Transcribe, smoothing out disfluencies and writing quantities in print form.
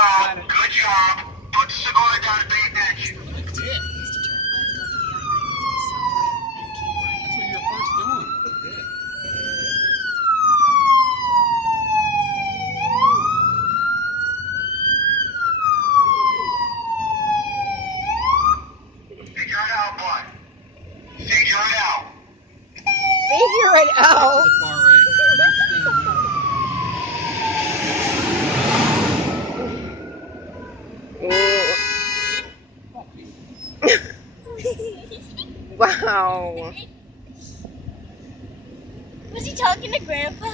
job. Good job. Put the cigar down and pay attention. That's it. That's what you're first doing. Yeah. Figure it out, bud. Figure it out. Figure it To out. the far right. Wow. Was he talking to Grandpa?